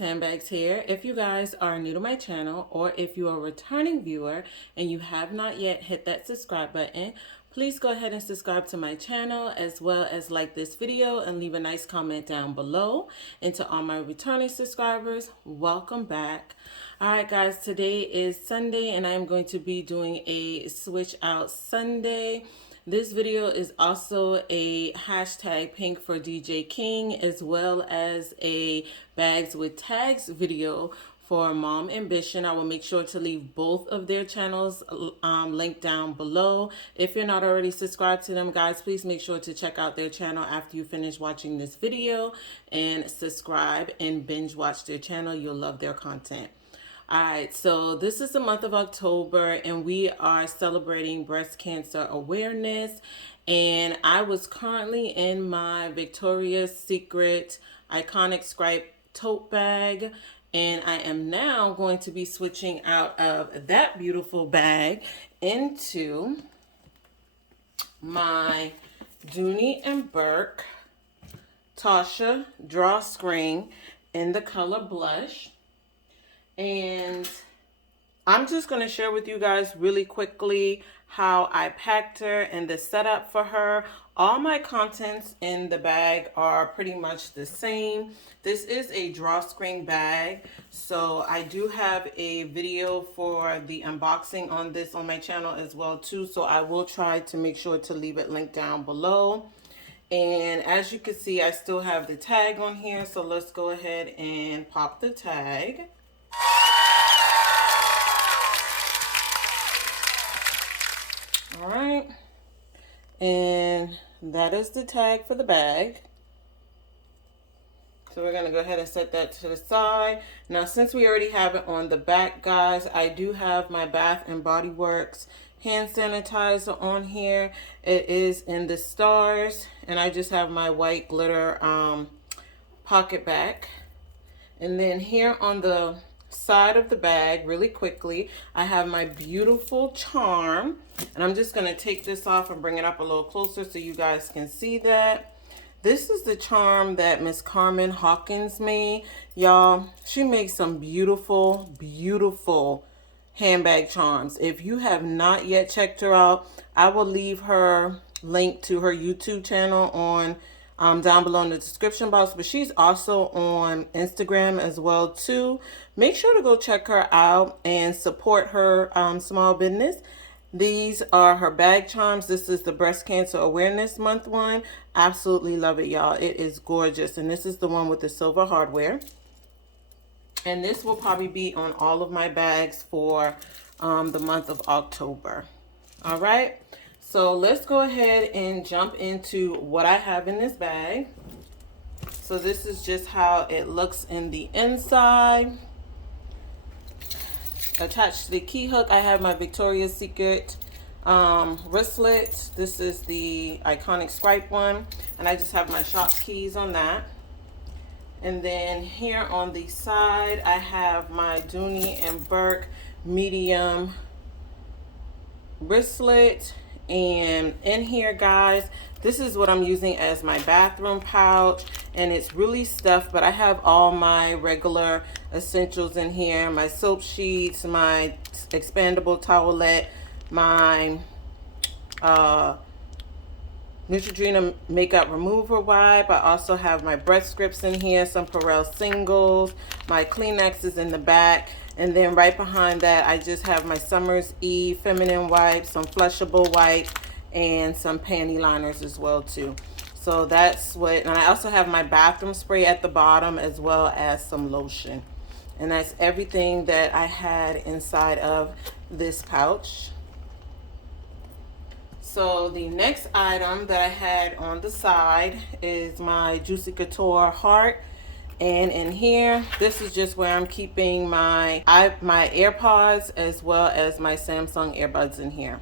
Handbags here. If you guys are new to my channel or if you are a returning viewer and you have not yet hit that subscribe button, please go ahead and subscribe to my channel as well as like this video and leave a nice comment down below. And to all my returning subscribers, welcome back. Alright guys, today is Sunday and I am going to be doing a switch out Sunday. This video is also a hashtag pink for DJ King as well as a bags with tags video for Mom Ambition. I will make sure to leave both of their channels linked down below. If you're not already subscribed to them, guys, please make sure to check out their channel after you finish watching this video and subscribe and binge watch their channel. You'll love their content. Alright, so this is the month of October and we are celebrating breast cancer awareness, and I was currently in my Victoria's Secret iconic stripe tote bag, and I am now going to be switching out of that beautiful bag into my Dooney and Bourke Tasha Drawstring in the color blush. And I'm just going to share with you guys really quickly how I packed her and the setup for her. All my contents in the bag are pretty much the same. This is a drawstring bag, so I do have a video for the unboxing on this on my channel as well too, so I will try to make sure to leave it linked down below. And as you can see, I still have the tag on here, so let's go ahead and pop the tag. All right, and that is the tag for the bag. So we're gonna go ahead and set that to the side. Now, since we already have it on the back, guys, I do have my Bath and Body Works hand sanitizer on here. It is in the stars, and I just have my white glitter pocket back. And then here on the side of the bag, really quickly, I have my beautiful charm, and I'm just going to take this off and bring it up a little closer so you guys can see that. This is the charm that Miss Carmen Hawkins made. Y'all, she makes some beautiful, beautiful handbag charms. If you have not yet checked her out, I will leave her link to her YouTube channel on down below in the description box, but she's also on Instagram as well too. Make sure to go check her out and support her small business. These are her bag charms. This is the Breast Cancer Awareness Month one. Absolutely love it, y'all. It is gorgeous, and this is the one with the silver hardware. And this will probably be on all of my bags for the month of October. All right. So let's go ahead and jump into what I have in this bag. So this is just how it looks in the inside. Attached to the key hook, I have my Victoria's Secret wristlet. This is the iconic stripe one, and I just have my shop keys on that. And then here on the side, I have my Dooney and Bourke medium wristlet. And in here, guys, this is what I'm using as my bathroom pouch, and it's really stuffed, but I have all my regular essentials in here: my soap sheets, my expandable towelette, my Neutrogena makeup remover wipe. I also have my breast strips in here, some Perel singles, my Kleenexes in the back. And then right behind that, I just have my Summer's Eve feminine wipes, some flushable wipes, and some panty liners as well too. So that's what, and I also have my bathroom spray at the bottom as well as some lotion. And that's everything that I had inside of this pouch. So the next item that I had on the side is my Juicy Couture heart. And in here, this is just where I'm keeping my AirPods as well as my Samsung earbuds in here.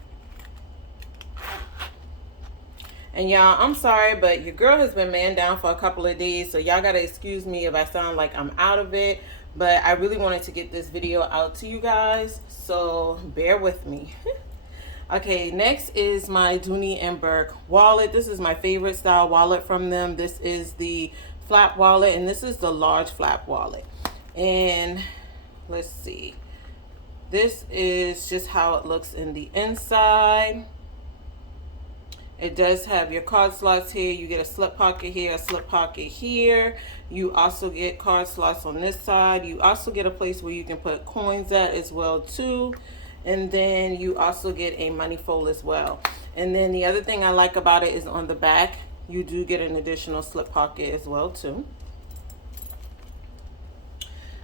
And y'all, I'm sorry, but your girl has been man down for a couple of days, so y'all gotta excuse me if I sound like I'm out of it, but I really wanted to get this video out to you guys, so bear with me. Okay, next is my Dooney and Bourke wallet. This is my favorite style wallet from them. This is the flap wallet, and this is the large flap wallet. And let's see, this is just how it looks in the inside. It does have your card slots here. You get a slip pocket here, a slip pocket here. You also get card slots on this side. You also get a place where you can put coins at as well too. And then you also get a money fold as well. And then the other thing I like about it is on the back, you do get an additional slip pocket as well too.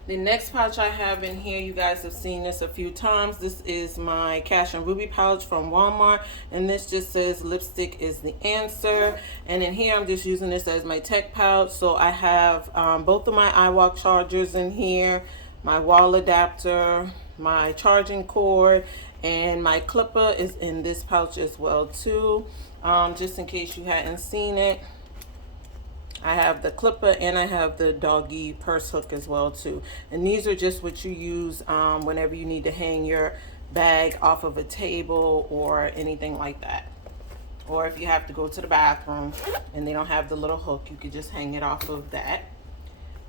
The next pouch I have in here, you guys have seen this a few times. This is my Cash and Ruby pouch from Walmart. And this just says lipstick is the answer. And in here, I'm just using this as my tech pouch. So I have both of my iWalk chargers in here, my wall adapter, my charging cord, and my clipper is in this pouch as well too. Just in case you hadn't seen it. I have the clipper and I have the doggy purse hook as well too. And these are just what you use whenever you need to hang your bag off of a table or anything like that. Or if you have to go to the bathroom and they don't have the little hook, you could just hang it off of that.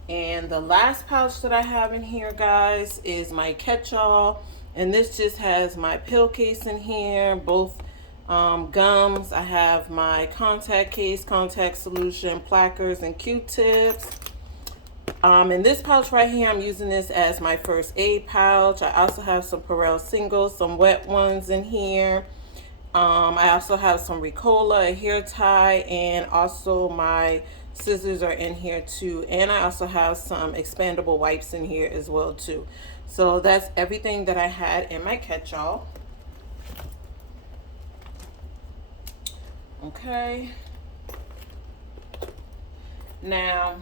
And the last pouch that I have in here, guys, is my catch-all. And this just has my pill case in here, both gums. I have my contact case, contact solution, placards, and Q-tips. In this pouch right here, I'm using this as my first aid pouch. I also have some Purell singles, some wet ones in here. I also have some Ricola, a hair tie, and also my scissors are in here too. And I also have some expandable wipes in here as well too. So that's everything that I had in my catch-all. Okay, now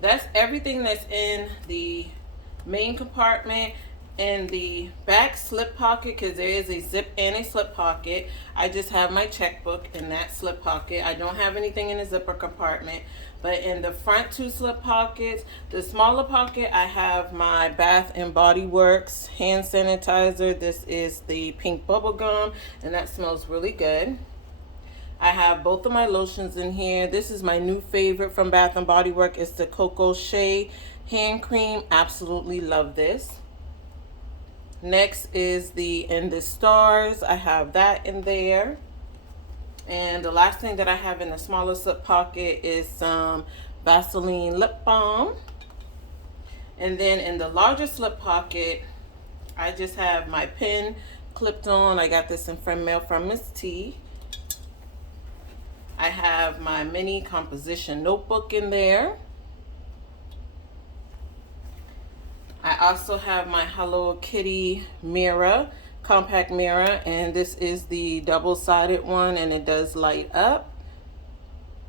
that's everything that's in the main compartment. In the back slip pocket, because there is a zip and a slip pocket, I just have my checkbook in that slip pocket. I don't have anything in the zipper compartment. But in the front two slip pockets, the smaller pocket, I have my Bath and Body Works hand sanitizer. This is the pink bubble gum, and that smells really good. I have both of my lotions in here. This is my new favorite from Bath and Body Works. It's the Cocoa Shea hand cream. Absolutely love this. Next is the In the Stars. I have that in there. And the last thing that I have in the smaller slip pocket is some Vaseline lip balm. And then in the larger slip pocket, I just have my pen clipped on. I got this in friend mail from Miss T. I have my mini composition notebook in there. I also have my Hello Kitty mirror, compact mirror, and this is the double-sided one, and it does light up.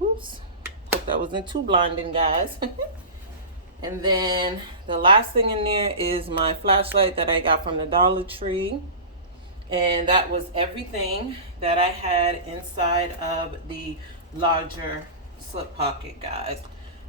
Oops, hope that wasn't too blinding, guys. And then the last thing in there is my flashlight that I got from the Dollar Tree. And that was everything that I had inside of the larger slip pocket, guys.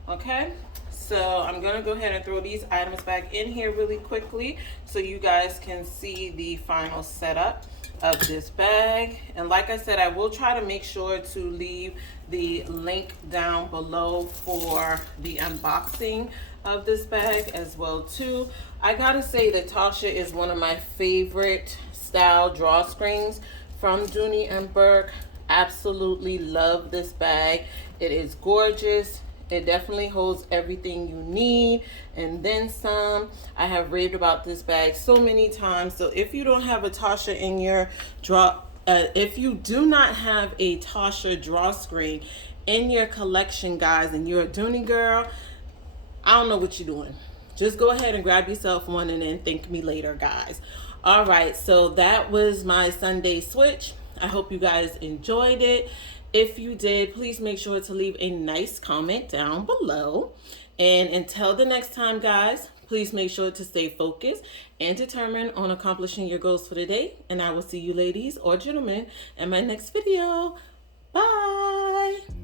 Okay, so I'm gonna go ahead and throw these items back in here really quickly so you guys can see the final setup of this bag. And like I said, I will try to make sure to leave the link down below for the unboxing of this bag as well too. I gotta say that Tasha is one of my favorite style drawstrings from Dooney and Bourke. Absolutely love this bag. It is gorgeous. It definitely holds everything you need and then some. I have raved about this bag so many times. So if you don't have a Tasha in your if you do not have a Tasha drawstring in your collection, guys, and you're a Dooney girl, I don't know what you're doing. Just go ahead and grab yourself one and then thank me later, guys. All right, so that was my Sunday switch. I hope you guys enjoyed it. If you did, please make sure to leave a nice comment down below. And until the next time, guys, please make sure to stay focused and determined on accomplishing your goals for the day. And I will see you ladies or gentlemen in my next video. Bye.